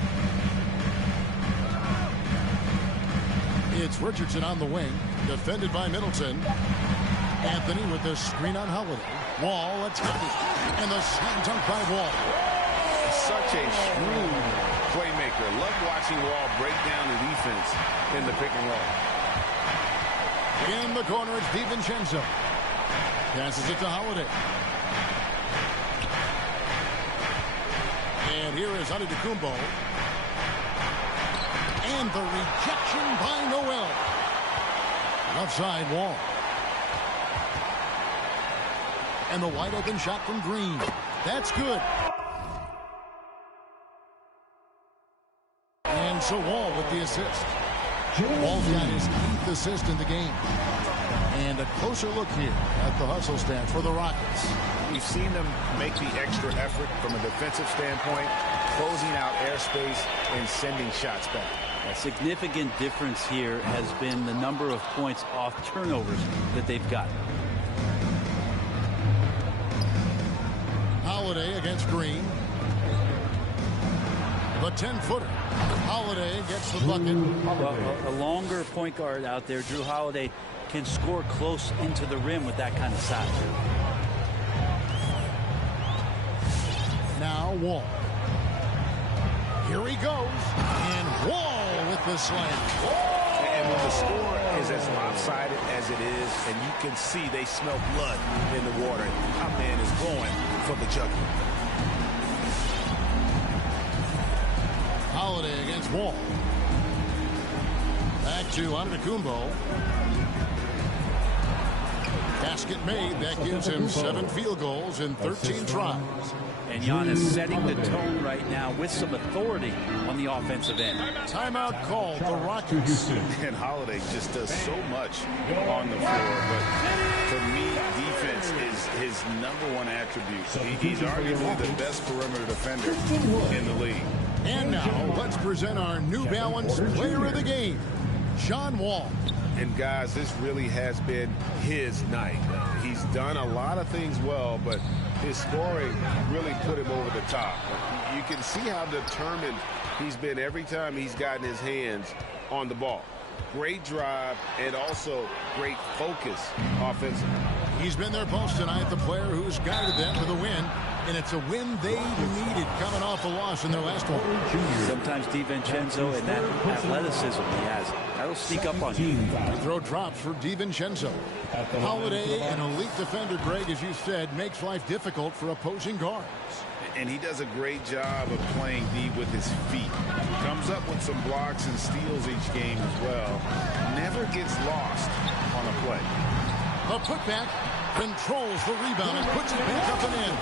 It's Richardson on the wing. Defended by Middleton. Anthony with the screen on Holiday. Wall attacking. And the slam dunk by Wall. Such a shrewd playmaker. Love watching Wall break down the defense in the pick and roll. In the corner, it's DiVincenzo. Passes it to Holiday. And here is Antetokounmpo. And the rejection by Noel. Left side, Wall. And the wide open shot from Green. That's good. And so Wall with the assist. Wall's got his 8th assist in the game. And a closer look here at the hustle stats for the Rockets. We've seen them make the extra effort from a defensive standpoint, closing out airspace and sending shots back. A significant difference here has been the number of points off turnovers that they've got. Holiday against Green. The 10-footer. Holiday gets the bucket. Well, a longer point guard out there, Drew Holiday, can score close into the rim with that kind of size. Now Wall. Here he goes. And Wall with the slam. And when the score is as lopsided as it is, and you can see they smell blood in the water, our man is going for the jugular. Holiday against Wall. Back to Antetokounmpo. Basket made. That gives him 7 field goals in 13 tries. And Giannis setting the tone right now with some authority on the offensive end. Timeout called the Rockets. And Holiday just does so much on the floor. But for me, defense is his #1 attribute. He's arguably the best perimeter defender in the league. And now let's present our New Balance Player of the Game, John Wall. And guys, this really has been his night. He's done a lot of things well, but his scoring really put him over the top. You can see how determined he's been every time he's gotten his hands on the ball. Great drive and also great focus offensively. He's been their post tonight, the player who's guided them to the win. And it's a win they needed coming off a loss in their last one. Sometimes DiVincenzo and that athleticism he has, that'll sneak up on you. Throw drops for DiVincenzo. Holiday, an elite defender, Greg, as you said, makes life difficult for opposing guards. And he does a great job of playing D with his feet. Comes up with some blocks and steals each game as well. Never gets lost on a play. A putback, controls the rebound and puts it back up and in.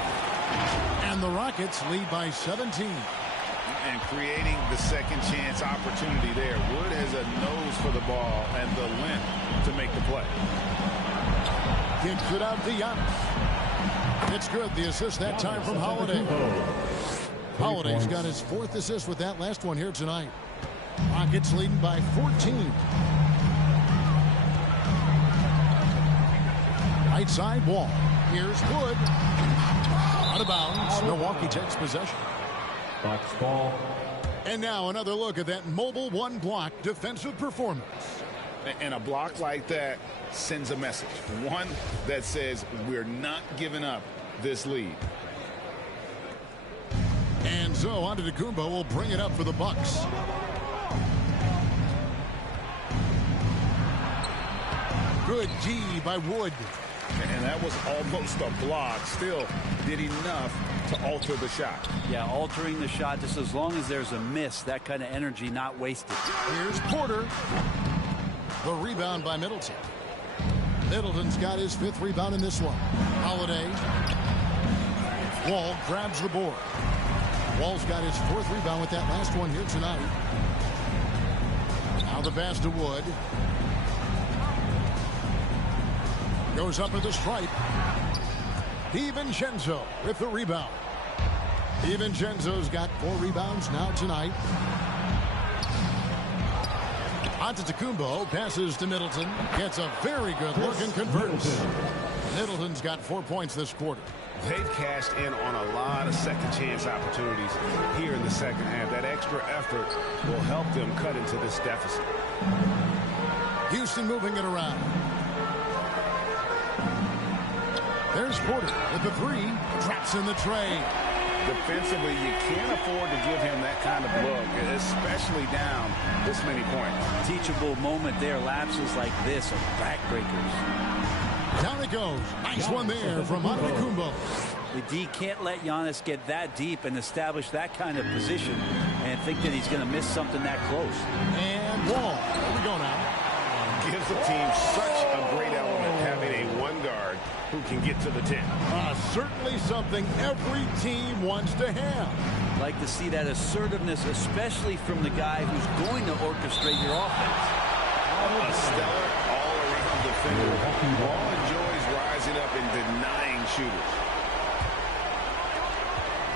And the Rockets lead by 17. And creating the second chance opportunity there. Wood has a nose for the ball and the length to make the play. Kicks it out to Giannis. It's good. The assist that time from Holiday. Holiday's got his 4th assist with that last one here tonight. Rockets leading by 14. Right side Wall. Here's Wood. Out of bounds. Milwaukee takes possession. Box ball. And now another look at that mobile one block defensive performance. And a block like that sends a message. One that says we're not giving up this lead. And so Antetokounmpo will bring it up for the Bucks. Good D by Wood. And that was almost a block. Still did enough to alter the shot. Yeah, altering the shot just as long as there's a miss. That kind of energy not wasted. Here's Porter. The rebound by Middleton. Middleton's got his 5th rebound in this one. Holiday. Wall grabs the board. Wall's got his 4th rebound with that last one here tonight. Now the pass to Wood. Goes up at the stripe. DiVincenzo with the rebound. DiVincenzo's got 4 rebounds now tonight. Antetokounmpo passes to Middleton. Gets a very good look and converts. Middleton's got 4 points this quarter. They've cashed in on a lot of second chance opportunities here in the second half. That extra effort will help them cut into this deficit. Houston moving it around. There's Porter with the 3. Traps in the tray. Defensively, you can't afford to give him that kind of look, especially down this many points. Teachable moment there. Lapses like this are backbreakers. Down it goes. Nice one there from Antetokounmpo. The D can't let Giannis get that deep and establish that kind of position and think that he's going to miss something that close. And Wall. There we go now. Gives the team such a great element having a one guard who can get to the 10. Certainly something every team wants to have. Like to see that assertiveness, especially from the guy who's going to orchestrate your offense. A stellar all-around defender. Wall enjoys rising up and denying shooters.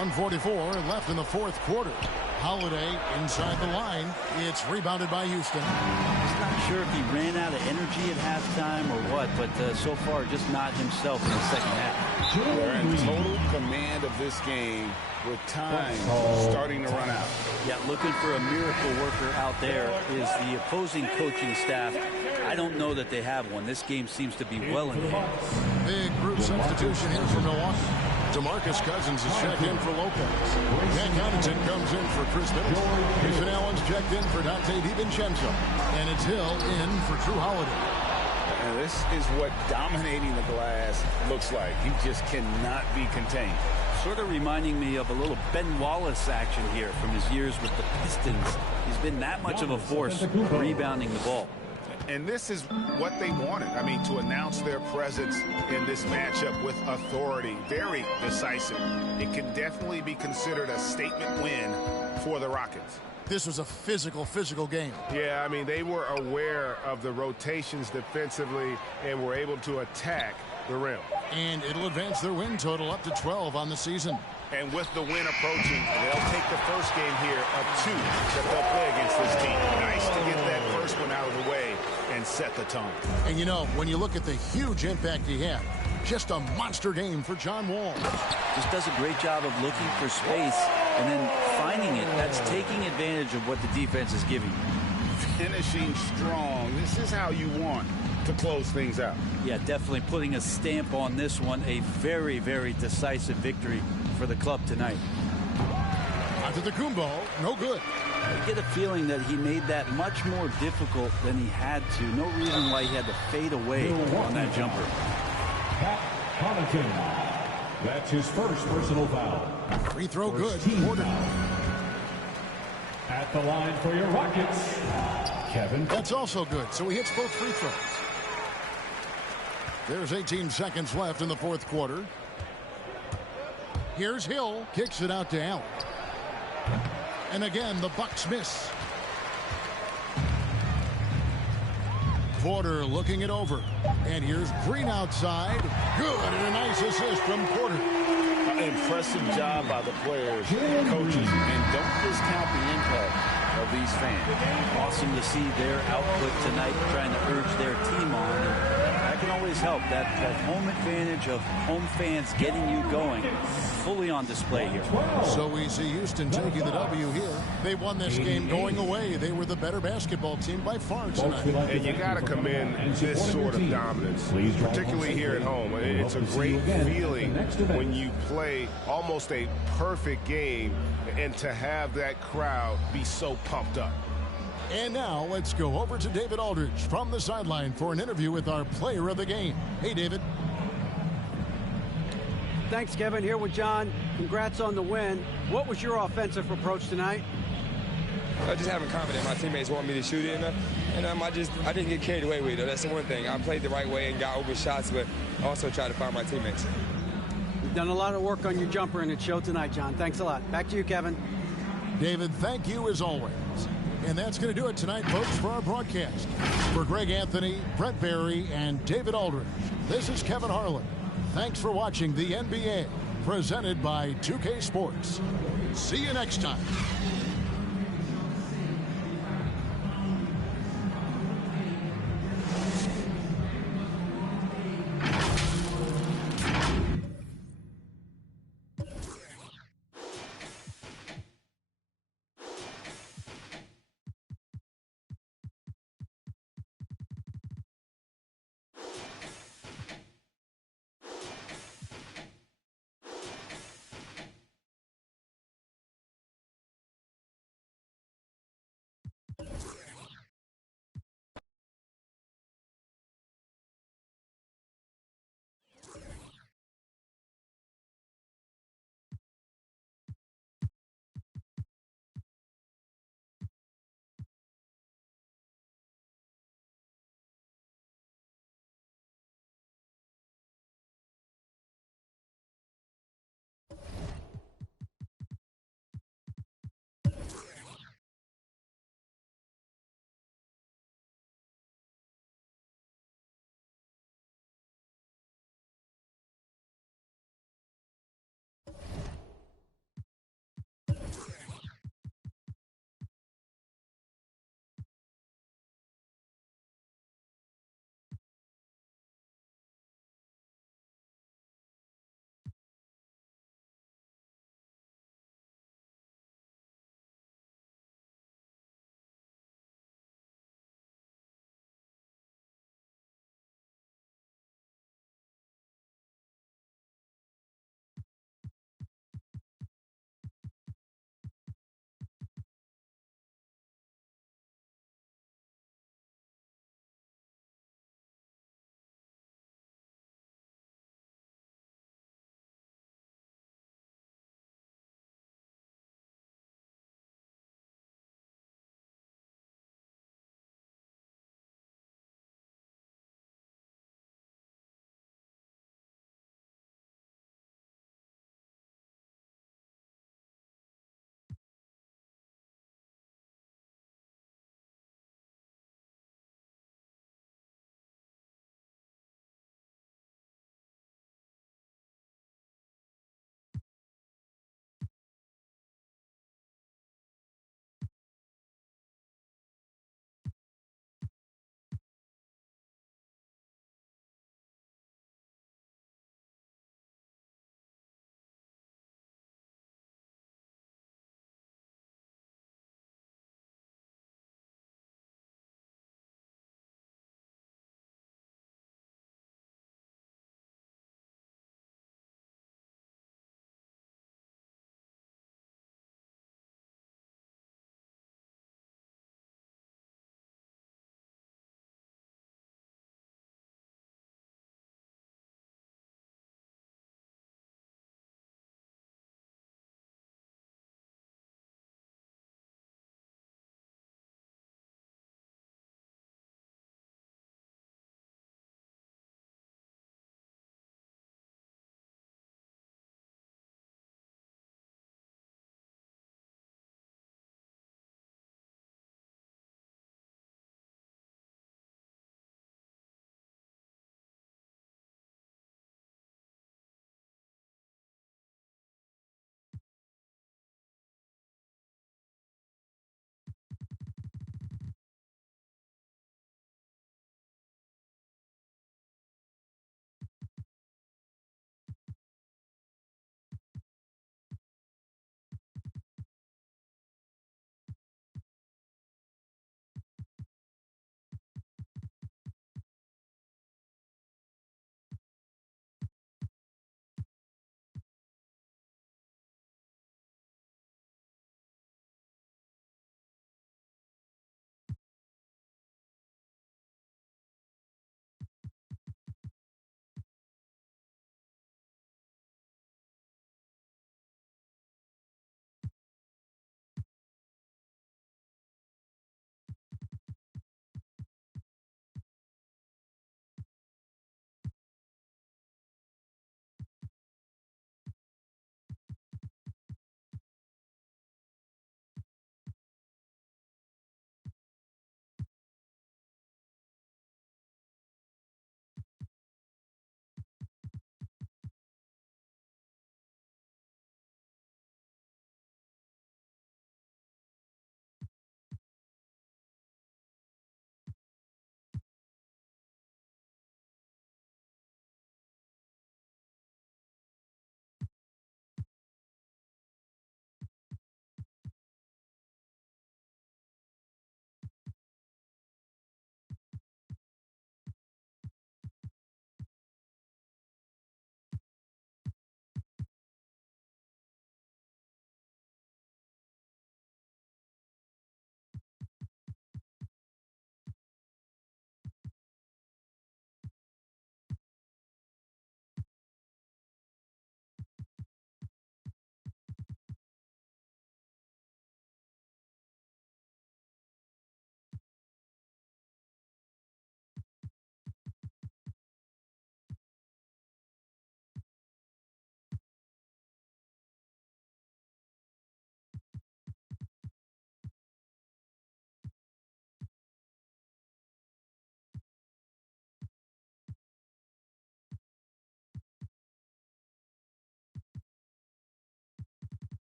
1:44 left in the 4th quarter. Holiday inside the line. It's rebounded by Houston. He's not sure if he ran out of energy at halftime or what, but so far just not himself in the second half. They're in total command of this game with time starting to run out. Yeah, looking for a miracle worker out there is the opposing coaching staff. I don't know that they have one. This game seems to be well in hand. Big group substitution here for Milwaukee. DeMarcus Cousins is checked in for Lopez. Cam Connaughton comes in for Chris Middleton. Grayson Allen's checked in for Dante DiVincenzo. And it's Hill in for Drew Holiday. And this is what dominating the glass looks like. He just cannot be contained. Sort of reminding me of a little Ben Wallace action here from his years with the Pistons. He's been that much of a force rebounding the ball. And this is what they wanted. I mean, to announce their presence in this matchup with authority. Very decisive. It could definitely be considered a statement win for the Rockets. This was a physical game. Yeah, I mean, they were aware of the rotations defensively and were able to attack the rim. And it'll advance their win total up to 12 on the season. And with the win approaching, they'll take the first game here of 2 that they'll play against this team. Nice to get that first one out of the way and set the tone. And you know, when you look at the huge impact he had, just a monster game for John Wall. Just does a great job of looking for space and then finding it. That's taking advantage of what the defense is giving you. Finishing strong. This is how you want to close things out. Yeah, definitely putting a stamp on this one. A very, very decisive victory for the club tonight. Antetokounmpo, no good. I get a feeling that he made that much more difficult than he had to. No reason why he had to fade away on that jumper. Pat Connaughton. That's his first personal foul. Free throw good. Porter. At the line for your Rockets, Kevin. That's also good. So he hits both free throws. There's 18 seconds left in the fourth quarter. Here's Hill. Kicks it out to Allen. And again, the Bucks miss. Porter looking it over. And here's Green outside. Good, and a nice assist from Porter. Impressive job by the players and coaches. And don't discount the impact of these fans. Awesome to see their output tonight, trying to urge their team on. And that can always help. That home advantage of home fans getting you going, fully on display here. So we see Houston taking the W here. They won this game going away. They were the better basketball team by far tonight. And you got to commend this sort of dominance, particularly here at home. It's a great feeling when you play almost a perfect game and to have that crowd be so pumped up. And now let's go over to David Aldridge from the sideline for an interview with our player of the game. Hey, David. Thanks, Kevin. Here with John. Congrats on the win. What was your offensive approach tonight? Just having confidence. My teammates want me to shoot it, and I didn't get carried away with it. That's the one thing. I played the right way and got open shots, but also tried to find my teammates. You've done a lot of work on your jumper, and it showed tonight, John. Thanks a lot. Back to you, Kevin. David, thank you as always. And that's going to do it tonight, folks, for our broadcast. For Greg Anthony, Brett Barry, and David Aldridge, this is Kevin Harlan. Thanks for watching the NBA, presented by 2K Sports. See you next time.